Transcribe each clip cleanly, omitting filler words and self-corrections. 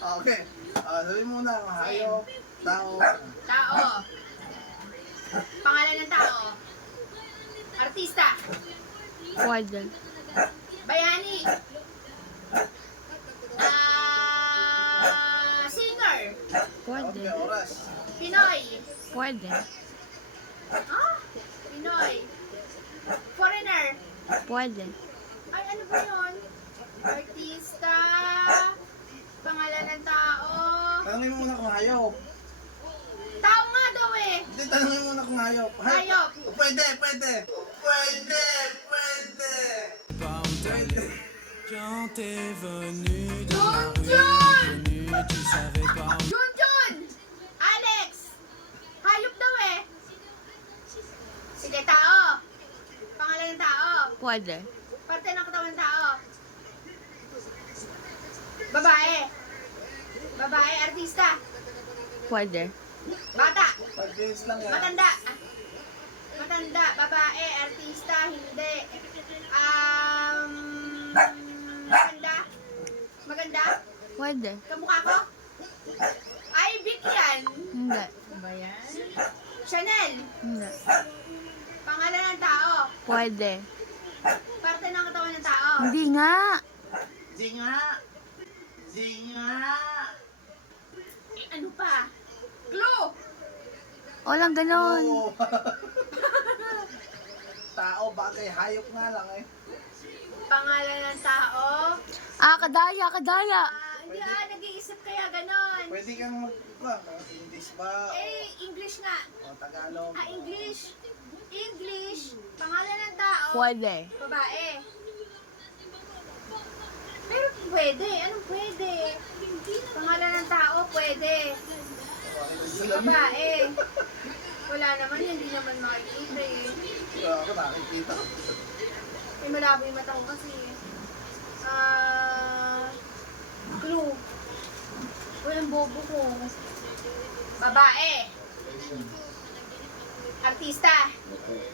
Okay. Sabi muna, hayop, tao. Tao. Pangalan ng tao. Artista. Pwede. Bayani. Singer. Pwede. Okay, oras. Pinoy. Pwede. Ah? Pinoy. Foreigner. Pwede. Ay, ano ba yun? Artista. Pangalan ng tao. Tanungin mo muna kung hayop. Tao nga daw eh. Hindi, tanungin mo muna kung hayop. Hayop. Pwede, pwede. Pwede, pwede. Pwede. Quand t'es venu dans la Junjun! rue, tu savais pas. Junjun! Alex! Hayop daw eh. Sige, tao. Pangalan ng tao. Pwede. Parte ng katawan ng tao. Babae. Babae, artista. Pwede. Bata. 5 minutes lang yan. Matanda. Matanda, babae, artista, hindi. Maganda. Maganda. Pwede. Kamukha ko? Ay, Vic yan. Hindi. Ano ba yan? Chanel. Hindi. Pangalan ng tao. Pwede. Parte ng katawan ng tao. Hindi nga. Zinga. Zinga. Eh, ano pa? Clue. Walang ganon. Oo. Tao, bagay, hayop nga lang eh. Pangalan ng tao. Kadaya, kadaya. Hindi nag-iisip kaya ganon. Pwede kang English ba? Eh, English nga. O Tagalog? English. English. Pangalan ng tao. Pwede. Babae. Pero pwede. Anong pwede? Pangalan ng tao, pwede. Babae. Wala naman, hindi naman makikita eh. Ako nakikita. May malabo yung mata ko kasi. Clue. Uy, ang bobo ko. Babae. Artista.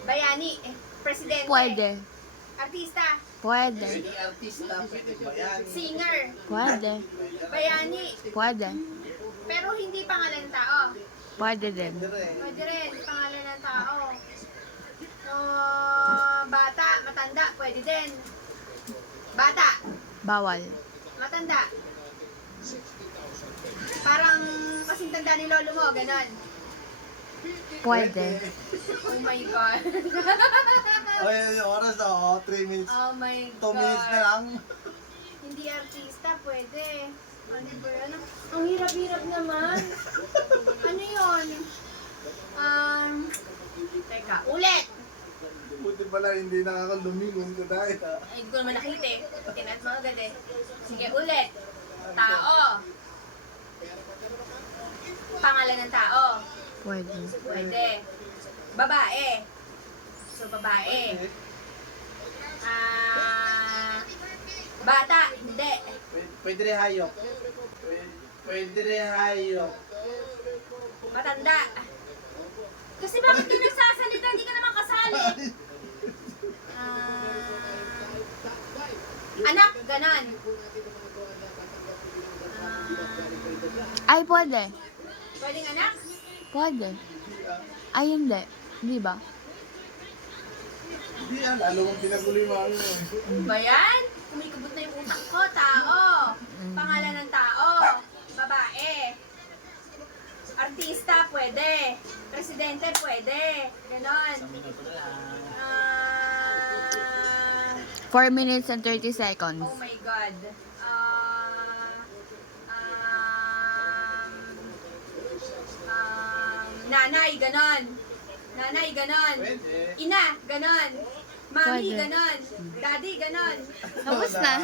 Bayani. Presidente. Pwede. Artista. Pwede. Sige, artista, pwede ba yan? Singer. Pwede. Bayani. Pwede. Pero hindi pangalan ng tao. Pwede din. Pwede rin. Pwede rin, pangalan ng tao. Bata, matanda, pwede din. Bata, Bawal. matanda. Parang kasing tanda ni lolo mo, ganon. Pwede. Oh my God. Okay, oras o. 3 minutes. Oh my 2 God. minutes na lang. Hindi artista, pwede. Ano ba yan? Ang hirap-hirap naman. Ano yun? Teka, ulit. Buti pala hindi nakakalumingon ko dahil. Ay, hindi ko naman nakita eh. Tinat mo agad eh. Sige, ulit. Tao. Pangalan ng tao. Pwede. Pwede. Babae. So, babae. Bata. Hindi. Pwede rin hayop. Pwede rin hayop. Matanda. Kasi bakit ka nagsasalita? Hindi ka naman kasali. Anak, ganon. Ay, pwede. Pwedeng anak? Pwede. Ay, hindi. Hindi ba? Hindi yan, lalo mong pinagulo yung mga yun. Ba yan? Kumikabot na yung utak ko. Tao. Pangalan ng tao. Babae. Artista, pwede. Presidente, pwede. Ganon. 4 minutes and 30 seconds. Oh my God. Nanay, ganon. Nanay, ganon. Pwede. Ina, ganon. Mami, Pwede. ganon. Daddy, ganon. Tapos na.